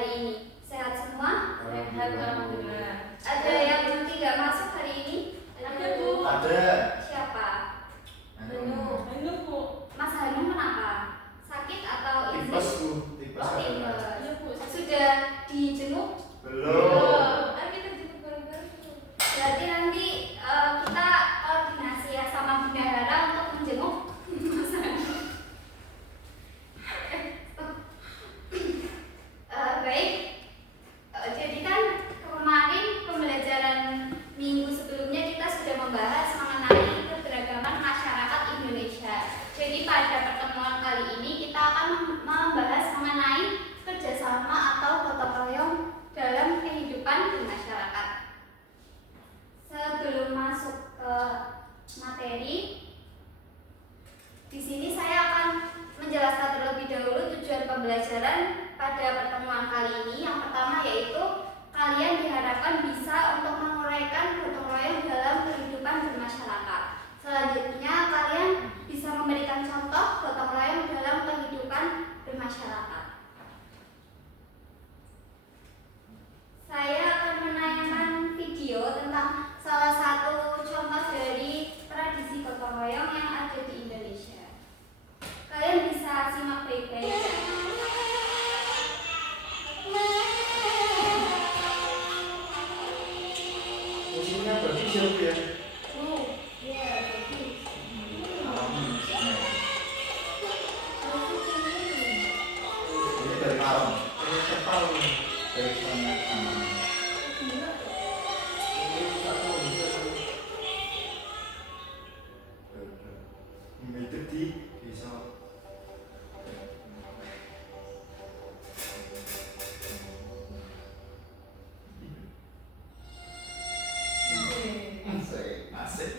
hari ini? Sehat semua? Alhamdulillah. Ada yang tidak masuk hari ini? Ada, Bu. Ada. Siapa? Hanu Bu. Mas Hanum kenapa? Sakit atau izin? Tipes, Bu. Tipes. Oh, tipes. Iya, Bu. Sudah dijenguk? Belum. Ayo kita jemput bareng-bareng. Berarti nanti kita koordinasi ya sama Bunda Hera untuk menjenguk Mas Hanum. Baik. Jadi kan kemarin pembelajaran minggu sebelumnya kita sudah membahas mengenai keberagaman masyarakat Indonesia. Jadi pada pertemuan kali ini kita akan membahas mengenai kerjasama atau gotong royong dalam kehidupan bermasyarakat. Sebelum masuk ke materi, di sini saya akan menjelaskan terlebih dahulu tujuan pembelajaran pada pertemuan kali ini. Yang pertama yaitu kalian diharapkan bisa untuk menguraikan gotong royong dalam kehidupan bermasyarakat. Selanjutnya kalian bisa memberikan contoh gotong royong dalam kehidupan bermasyarakat. Saya akan menayangkan video tentang salah satu contoh dari tradisi gotong royong yang ada di Indonesia. Kalian bisa simak baik-baik. Musiknya bagus ya, Bu ya. Iya, bagus. Alami musiknya. Ini dari malam. Ini kepal nih. Dari sana sana. Ini satu bisa. Itu di bisa. Asik, asik.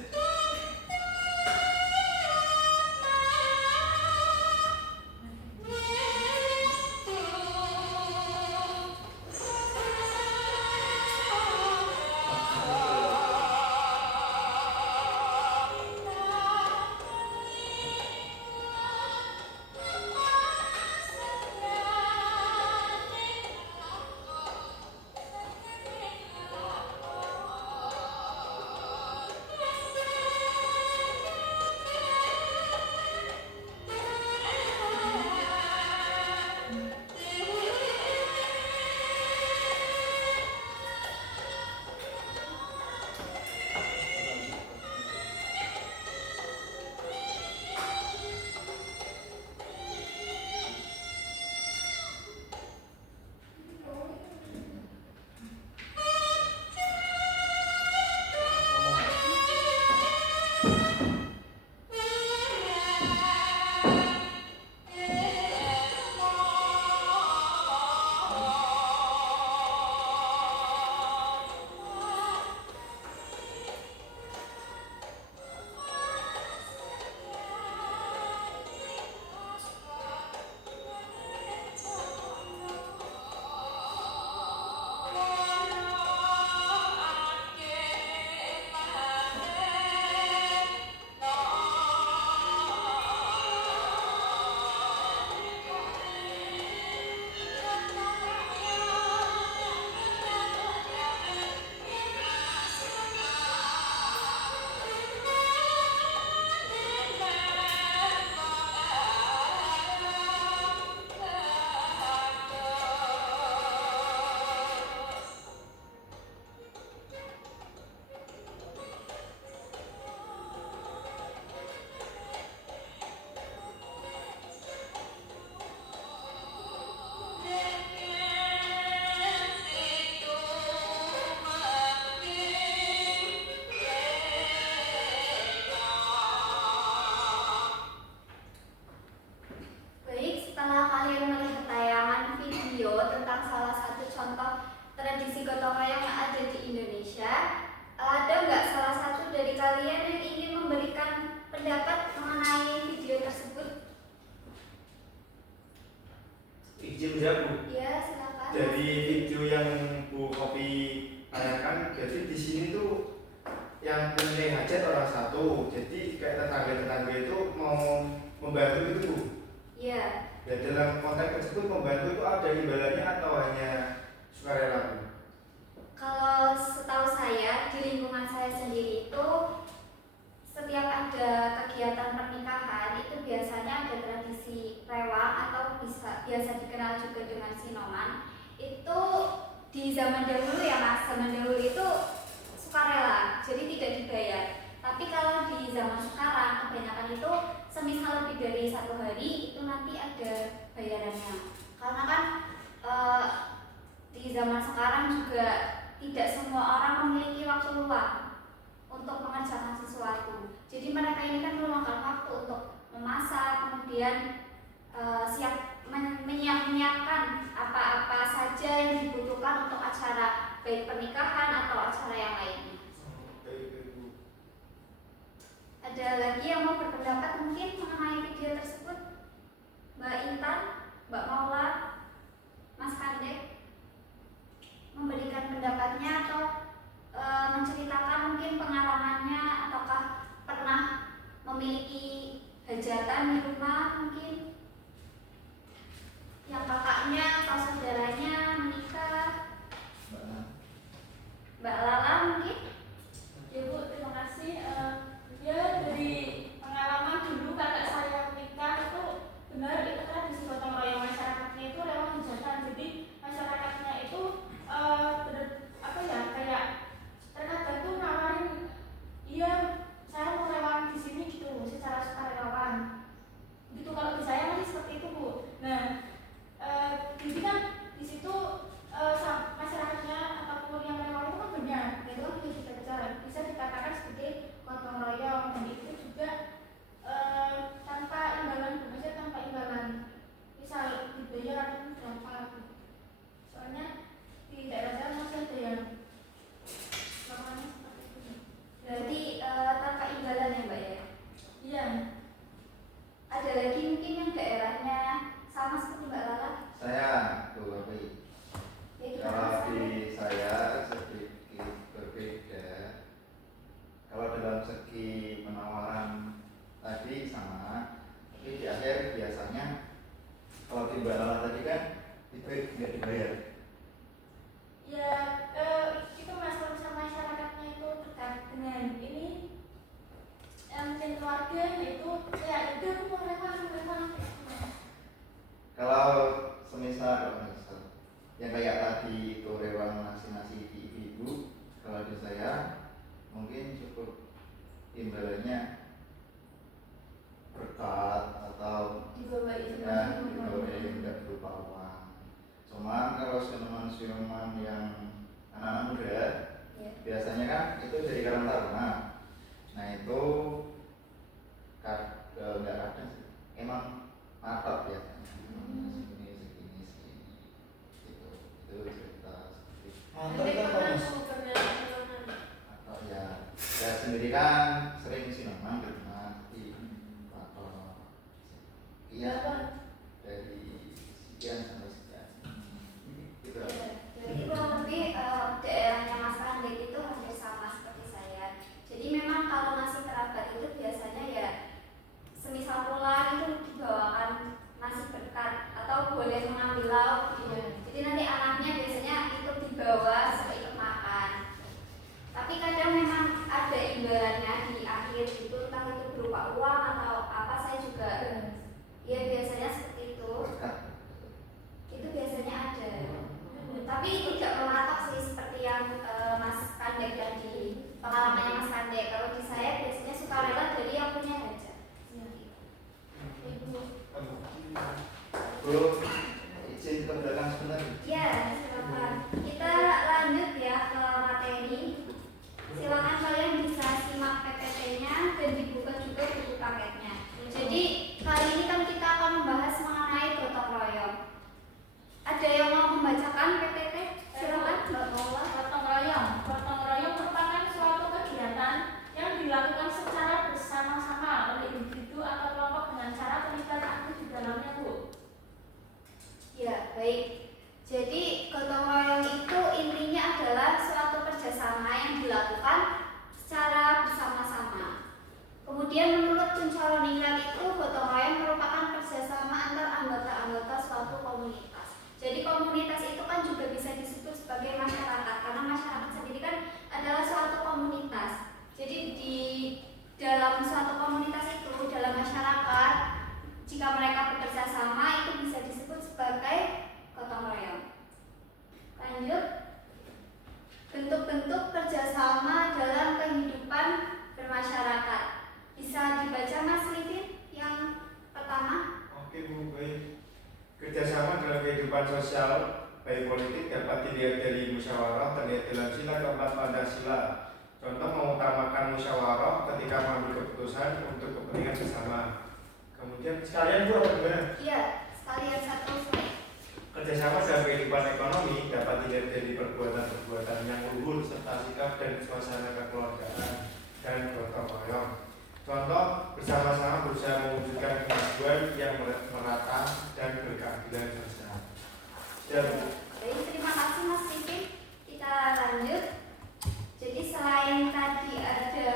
Baik, setelah kalian melihat tayangan video tentang salah satu contoh tradisi gotong royong yang ada di Indonesia, ada nggak salah satu dari kalian yang ingin memberikan pendapat mengenai video tersebut? Izin ya, Bu. Ya, silakan. Dari video yang Bu Kopi tanyakan, jadi di sini tuh yang punya hajat orang satu, jadi kayak tetangga-tetangga itu mau membantu itu, Bu. Ya, Ya dalam konteks tersebut membantu itu ada imbalannya atau hanya di zaman dahulu ya Mas, zaman dahulu itu sukarela, jadi tidak dibayar. Tapi kalau di zaman sekarang kebanyakan itu semisal lebih dari 1 hari itu nanti ada bayarannya. Karena kan di zaman sekarang juga tidak semua orang memiliki waktu luang untuk mengerjakan sesuatu. Jadi mereka ini kan meluangkan waktu untuk memasak, kemudian menyiapkan apa-apa saja yang dibutuhkan untuk acara baik pernikahan atau acara yang lainnya. Ada lagi yang mau berpendapat mungkin mengenai video tersebut? Mbak Intan, Mbak Maula, Mas Kandek memberikan pendapatnya atau menceritakan mungkin pengalamannya, ataukah pernah memiliki hajatan di rumah mungkin yang kakaknya atau saudaranya menikah. Mbak Lala mungkin? Ya Bu, terima kasih. Ya dari pengalaman dulu kakak saya menikah itu benar, itu tradisi gotong royong masyarakatnya itu lewat hajatan. Jadi masyarakatnya itu kayak terkadang tuh nawarin, iya saya mau lewat di sini gitu secara sukarelawan gitu. Kalau di saya masih seperti itu Bu. Nah jadi kan di situ masyarakatnya ataupun yang lewat itu kan banyak, itu kan bisa dikatakan sebagai gotong royong, dan itu juga tanpa imbalan, maksudnya tanpa imbalan misal dibayar atau berapa. Soalnya di daerah saya masih ada yang namanya seperti itu. Berarti tanpa imbalan ya Mbak ya? Iya. Ada lagi mungkin yang daerahnya sama seperti Mbak Lala? Saya Bu Wapi. Ya, Kalau di saya sedikit berbeda. Kalau dalam segi penawaran tadi sama, tapi di akhir biasanya kalau di Mbak Lala tadi kan itu tidak dibayar. Ya itu masyarakatnya itu dekat dengan ini mungkin keluarga, itu ya itu mau lewat. Kalau semisal yang kayak tadi itu rewang nasi di ibu, kalau di saya mungkin cukup imbalannya berkat atau Dibawain ya dibawain tidak berupa uang. Cuma kalau siuman yang anak-anak muda ya. biasanya kan itu dari Karang Taruna. Nah itu nggak kadang sih, emang matok biasanya. Segini gitu. Itu cerita seperti Mantan itu apa Mas? atau ya saya sendiri kan sering sineman gitu nanti atau iya dari sekian sampai sekian gitu. Jadi kurang lebih daerahnya Mas Kandek itu hampir sama seperti saya. Jadi memang kalau nasi kerabat itu biasanya ya semisal pulang itu dibawakan nasi berkat atau boleh mengambil lauk gitu. Jadi nanti anaknya biasanya itu dibawa sampai ikut makan. Tapi kadang memang ada imbalannya di akhir gitu, entah itu berupa uang atau apa, saya juga ya biasanya seperti itu. Itu biasanya ada. Tapi tidak mematok sih seperti yang Mas Kandek tadi, pengalamannya Mas Kandek. Kalau di saya biasanya sukarela dari yang punya hajat. Bu, izin ke belakang sebentar. Ya, silakan. Kita lanjut ya ke materi. Silakan kalian bisa simak PPT-nya dan dibuka juga buku paketnya. Jadi kali ini kan kita akan membahas mengenai gotong royong. Ada yang mau membacakan PPT? Silakan, Mbak Paula. Gotong royong merupakan suatu kegiatan yang dilakukan secara bersama-sama oleh individu atau kelompok dengan cara terlibat aktif di dalamnya, Bu. Ya, baik. Jadi gotong royong itu intinya adalah suatu kerjasama yang dilakukan secara bersama-sama. Kemudian menurut Cuncaroningrat itu gotong royong merupakan kerjasama antar anggota-anggota suatu komunitas. Jadi komunitas itu kan juga bisa disebut sebagai masyarakat, karena masyarakat sendiri kan adalah suatu komunitas. Jadi di dalam suatu komunitas itu, dalam masyarakat, jika mereka bekerja sama itu bisa disebut sebagai gotong royong. Lanjut, bentuk-bentuk kerjasama dalam kehidupan bermasyarakat. Bisa dibaca Mas Livin yang pertama? Oke Bu, baik. Kerjasama dalam kehidupan sosial baik politik dapat dilihat dari musyawarah terlihat dalam sila keempat Pancasila. Contoh mengutamakan musyawarah ketika mengambil keputusan untuk kepentingan bersama. Kemudian sekalian Bu apa gimana? Iya, sekalian satu slide. Kerjasama dalam kehidupan ekonomi dapat dilihat dari perbuatan-perbuatan yang luhur serta sikap dan suasana kekeluargaan dan gotong royong. Contoh bersama-sama berusaha mewujudkan kemajuan yang merata dan berkeadilan sosial. Ya, Bu. Baik, terima kasih Mas Livin. Kita lanjut. Jadi selain tadi ada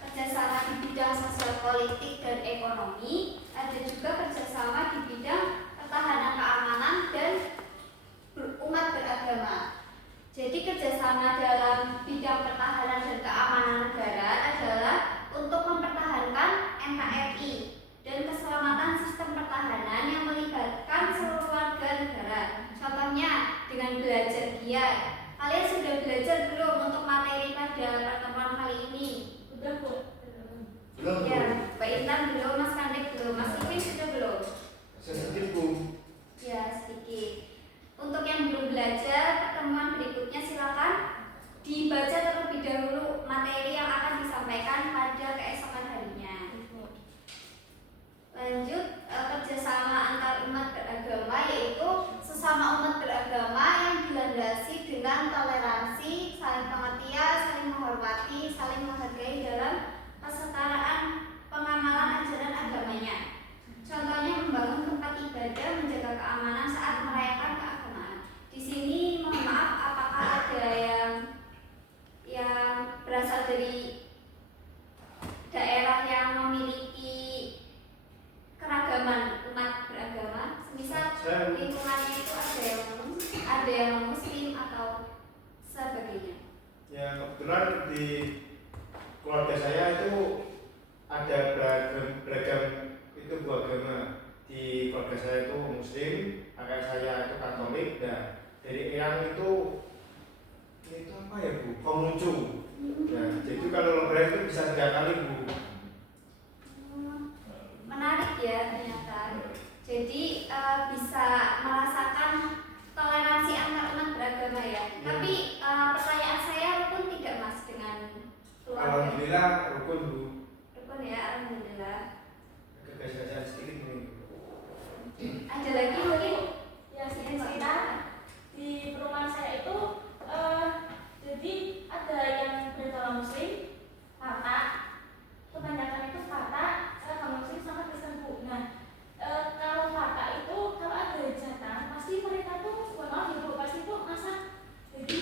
kerjasama di bidang sosial politik dan ekonomi, ada juga kerjasama di bidang pertahanan keamanan dan umat beragama. Jadi kerjasama dalam bidang pertahanan dan keamanan negara adalah untuk mempertahankan NKRI dan keselamatan sistem pertahanan yang melibatkan seluruh warga negara. Contohnya dengan belajar giat. Kalian sudah belajar belum untuk materi pada pertemuan kali ini? Udah Bu. Belum Bu. Ya, Mbak Intan belum, Mas Kandek belum, Mas Ipin sudah belum? Sedikit Bu. Ya, sedikit. Untuk yang belum belajar, pertemuan berikutnya silakan dibaca terlebih dahulu materi yang akan disampaikan pada keesokan harinya. Lanjut, kerjasama antar umat beragama, yaitu sesama umat beragama yang dilandasi dengan toleransi, saling pengertian, saling menghormati, saling menghargai dalam kesetaraan pengamalan ajaran agamanya. Contohnya membangun tempat ibadah, menjaga keamanan saat merayakan keagamaan. Di sini mohon maaf, apakah ada yang berasal dari daerah yang memiliki keragaman umat beragama? Misal lingkungannya itu ada yang muslim atau sebagainya. Ya, kebetulan di keluarga saya itu ada beragam itu Bu agama. Di keluarga saya itu muslim, kakak saya itu Katolik, dan dari Eyang itu apa ya Bu? Konghucu. Ya, jadi kalau lebaran itu bisa 3 kali Bu. Menarik ya ternyata. Jadi bisa merasakan toleransi antar umat beragama ya. Tapi pertanyaan saya rukun tidak Mas dengan keluarga? Alhamdulillah rukun Bu. Rukun ya, alhamdulillah. Kebiasaan sedikit nih. Ada lagi mungkin? Ya, singkat cerita di perumahan saya itu jadi ada yang beragama muslim, Batak, kebanyakan itu Batak, agama muslim sama Kristen Bu. Nah, kalau Batak itu kalau ada hajatan pasti mereka tuh, mohon maaf ya Bu, pasti tuh masak. Jadi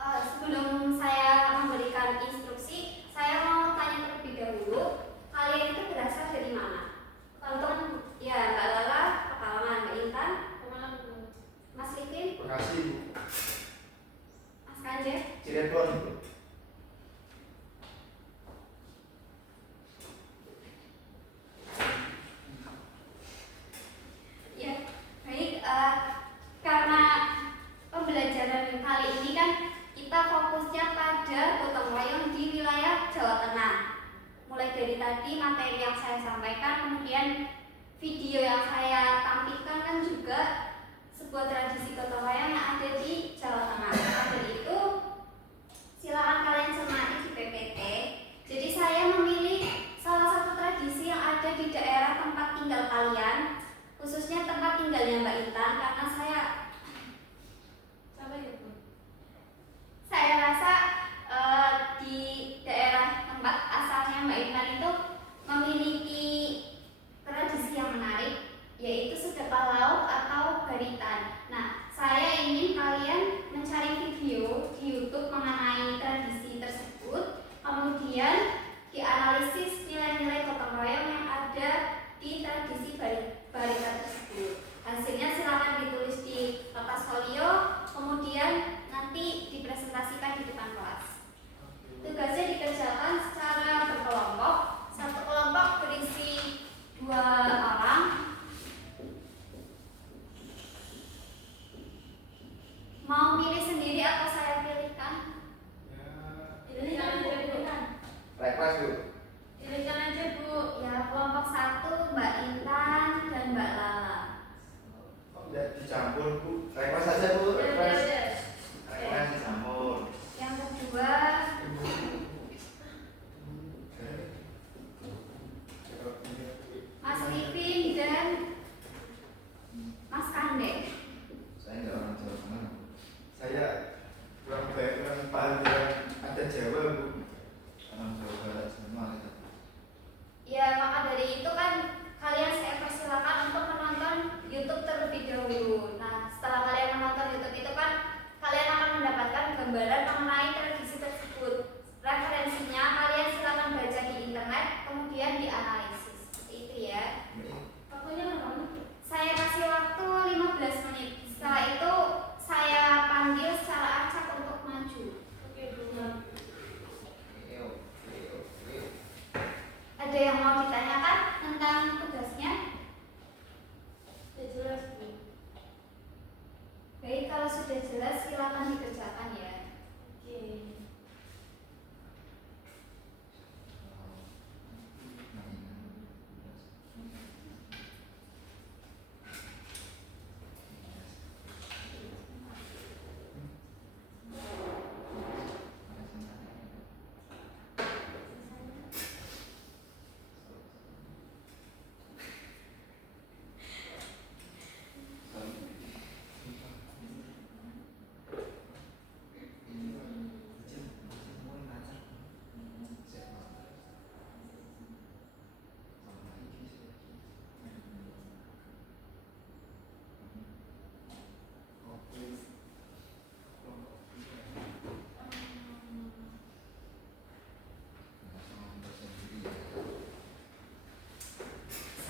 Sebelum saya memberikan instruksi, saya mau tanya terlebih dahulu, kalian itu berasal dari mana? Untuk ya Mbak Lala, Pekalongan, Mbak Intan, Mas Livin, Bekasi Bu. Mas Kanje. Cirebon Bu. Ya, baik. Karena pembelajaran kali ini kan kita fokusnya pada gotong royong di wilayah Jawa Tengah. Mulai dari tadi materi yang saya sampaikan, kemudian video yang saya tampilkan kan juga sebuah tradisi gotong royong yang ada di Jawa Tengah. Maka dari itu, silakan kalian cermati di PPT. Jadi saya memilih salah satu tradisi yang ada di daerah tempat tinggal kalian, khususnya tempat tinggalnya Mbak Intan, karena saya rasa di daerah tempat asalnya Mbak Intan itu memiliki tradisi yang menarik, yaitu sedekah lauk atau baritan. Nah, saya ingin kalian mencari video di YouTube mengenai tradisi tersebut, kemudian dianalisis nilai-nilai gotong royong yang ada di tradisi baritan tersebut. Hasilnya silakan ditulis di kertas folio, kemudian nanti dipresentasikan di depan kelas. Tugasnya dikerjakan secara berkelompok. Satu kelompok berisi 2 orang. Mau pilih sendiri atau saya pilihkan? Request Bu. Pilihkan aja Bu. Ya, kelompok 1 Mbak Intan dan Mbak Lala. Kok tidak dicampur Bu? Request saja Bu. Request. Ya. Request dicampur. Yang kedua Mas Livin dan Mas Kande. Saya nggak orang Jawa Tengah Bu. Saya kurang baik, kurang paham yang ada Jawa Bu. Orang Jawa Barat semua kita. Ya, maka dari itu kan kalian saya persilakan untuk menonton YouTube terlebih dahulu. Nah, setelah kalian menonton YouTube itu kan kalian akan mendapatkan gambaran mengenai tradisi tersebut. Referensinya kalian silakan baca di internet, kemudian dianalisis. Seperti itu ya. Waktunya berapa? Saya kasih waktu 15 menit. Setelah itu saya panggil secara acak untuk maju. Oke Bu. Ada yang mau ditanyakan tentang tugasnya? Sudah jelas Bu. Baik, kalau sudah jelas silakan dikerjakan ya. Oke.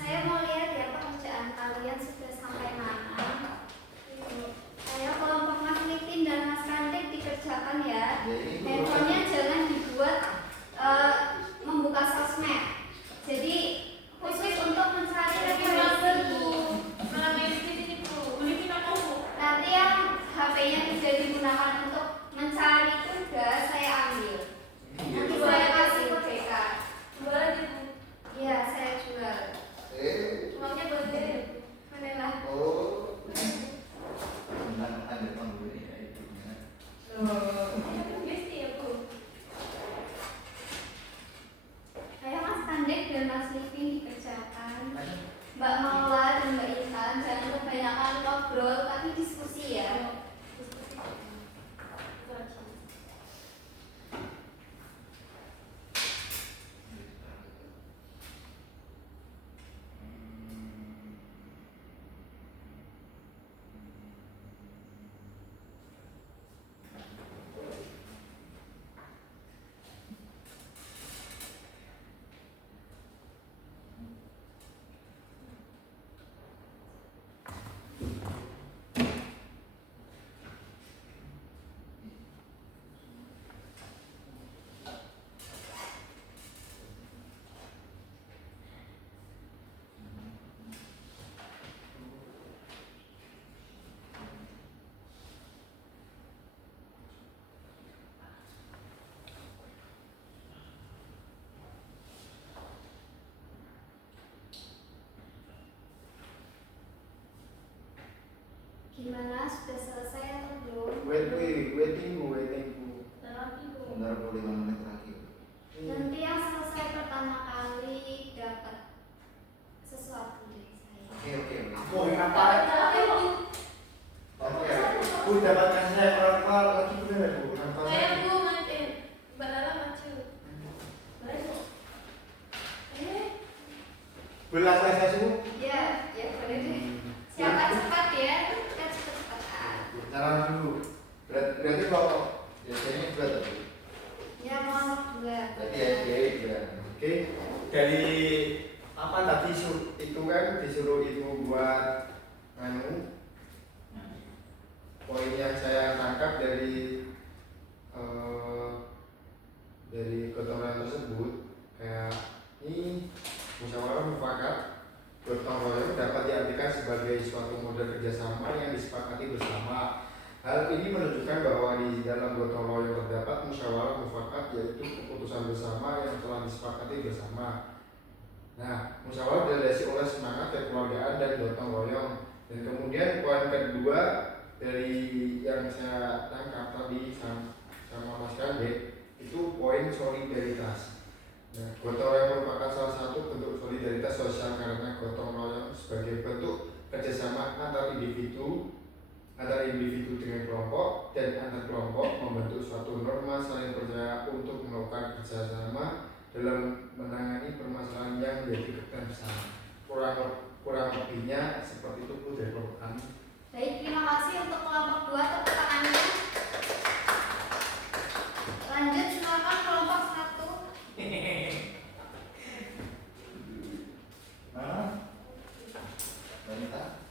Saya mau lihat ya pekerjaan kalian sudah sampai mana. Saya kelompok Mas Livin dan Mas Kandik dikerjakan ya. Handphonenya jangan dibuat membuka sosmed. Jadi khusus untuk mencari referensi. Nanti yang HP-nya tidak digunakan untuk mencari tugas saya ambil. Nanti saya kasih ke BK. Jual aja Bu. Iya, saya jual. Uangnya buat saya. Menelah. Oh. Tentang ada pembeli ya ibunya. Ini kan besti ya Bu. Gimana? Sudah selesai atau belum? waiting bu. Dan lagi bu. Bentar bu, 5 menit lagi. Nanti yang selesai pertama kali dapat sesuatu dari saya. Oke. Oh apa? Oke. Bu dapatkan saya berapa lagi benar bu? Kenapa Saya bu nanti Mbak Lala maju. Boleh bu. belas saya semua. Ya, ya boleh deh. Siapa cepat ya? Kita cepet-cepetan. Jalan dulu. Berarti kalau biasanya juga tadi. Ya mau 2. Berarti SD juga. Oke, dari apa tadi itu kan disuruh itu buat poin yang saya tangkap dari gotong royong tersebut kayak ini musyawarah mufakat gotong royong dapat diartikan sebagai suatu model kerjasama yang disepakati bersama. Hal ini menunjukkan bahwa di dalam gotong royong terdapat musyawarah mufakat, yaitu keputusan bersama yang telah disepakati bersama. Nah, musyawarah dilandasi oleh semangat kekeluargaan dan gotong royong. Dan kemudian poin kedua dari yang saya tangkap tadi sama Mas Kande itu poin solidaritas. Nah, gotong royong merupakan salah satu bentuk solidaritas sosial karena gotong royong sebagai bentuk kerjasama antar individu dengan kelompok dan antar kelompok membentuk suatu norma saling percaya untuk melakukan kerjasama dalam menangani permasalahan yang menjadi kepentingan bersama. Kurang lebihnya seperti itu Bu dari kelompok kami. Baik, terima kasih untuk kelompok 2 tepuk tangannya. Lanjut silakan kelompok 1. Mana? Wanita.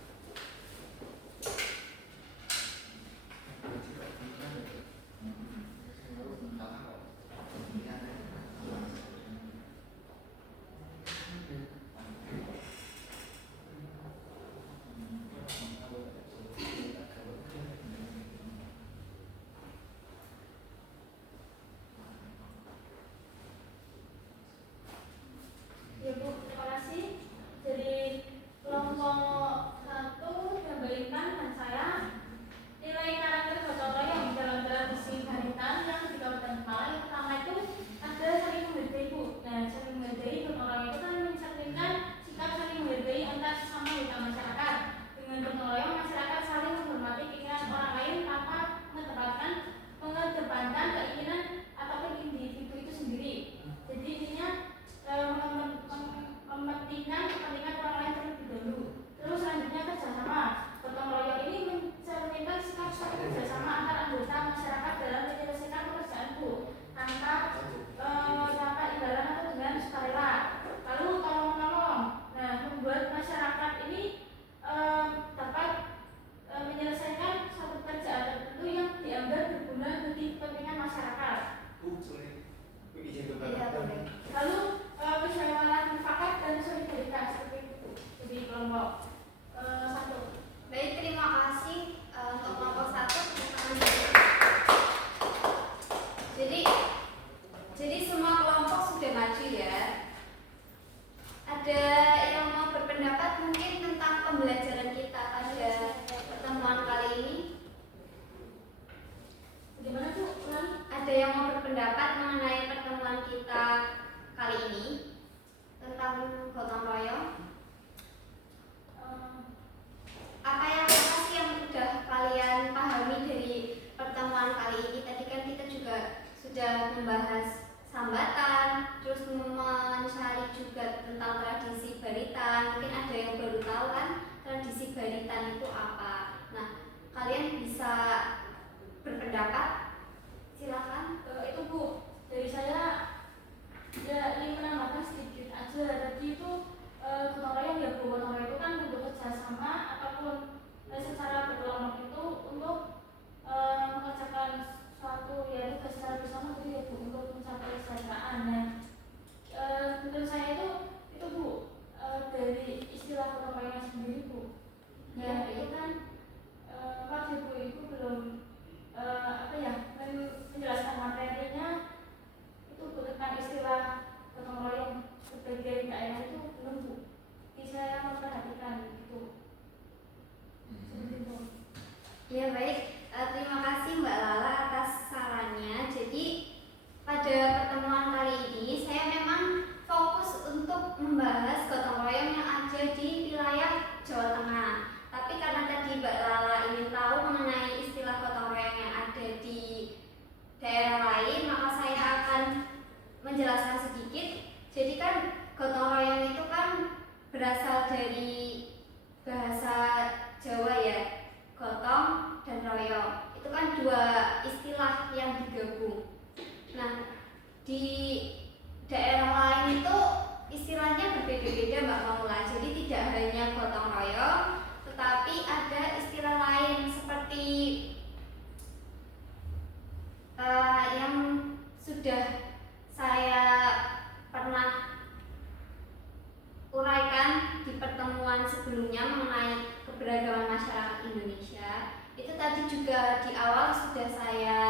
Ya bu, terima kasih. Jadi kelompok 1 yang berikan dan saya nilai karakter gotong royong dalam tradisi Baritan yang di Kabupaten Malang. Yang pertama itu ada saling menghargai bu. Nah, saling menghargai gotong royong itu kan mencerminkan sikap saling menghargai antar sesama anggota masyarakat. Dengan gotong royong masyarakat saling menghormati keinginan orang lain tanpa mengedepankan keinginan ataupun individu itu sendiri. Jadi intinya mementingkan kepentingan orang lain terlebih dahulu. Terus selanjutnya kerjasama. Gotong royong ini mencerminkan sikap saling kerjasama antar anggota masyarakat dalam menyelesaikan pekerjaan bu, tanpa imbalan atau dengan sukarela. Lalu tolong menolong. Nah, membuat masyarakat ini dapat menyelesaikan suatu pekerjaan tertentu yang dianggap berguna bagi kepentingan masyarakat. Iya, boleh. Lalu musyawarah mufakat dan solidaritas seperti itu di kelompok 1. Baik, terima kasih untuk kelompok 1. Jadi semua kelompok sudah maju ya. Ada yang mau berpendapat mungkin tentang pembelajaran kita pada pertemuan kali ini? Bagaimana Bu? Ada yang mau berpendapat mengenai pertemuan kita kali ini tentang gotong royong? Apa sih yang sudah kalian pahami dari pertemuan kali ini? Tadi kan kita juga sudah membahas sambatan, terus mencari juga tentang tradisi Baritan. Mungkin ada yang baru tahu kan tradisi Baritan itu apa. Nah, kalian bisa berpendapat? Silakan. Itu Bu, dari saya ya ingin menambahkan sedikit aja. Tadi itu gotong royong ya Bu, gotong royong itu kan bentuk kerjasama ataupun secara berkelompok itu untuk mengerjakan suatu ya tugas secara bersama gitu ya Bu, untuk mencapai kesejahteraan. Nah, menurut saya itu Bu, dari istilah gotong royong sendiri Bu. Ya itu kan waktu Bu itu belum apa ya Bu. Nah, di daerah lain itu istilahnya berbeda-beda Mbak Maula. Jadi tidak hanya gotong royong, tetapi ada istilah lain seperti yang sudah saya pernah uraikan di pertemuan sebelumnya mengenai keberagaman masyarakat Indonesia. Itu tadi juga di awal sudah saya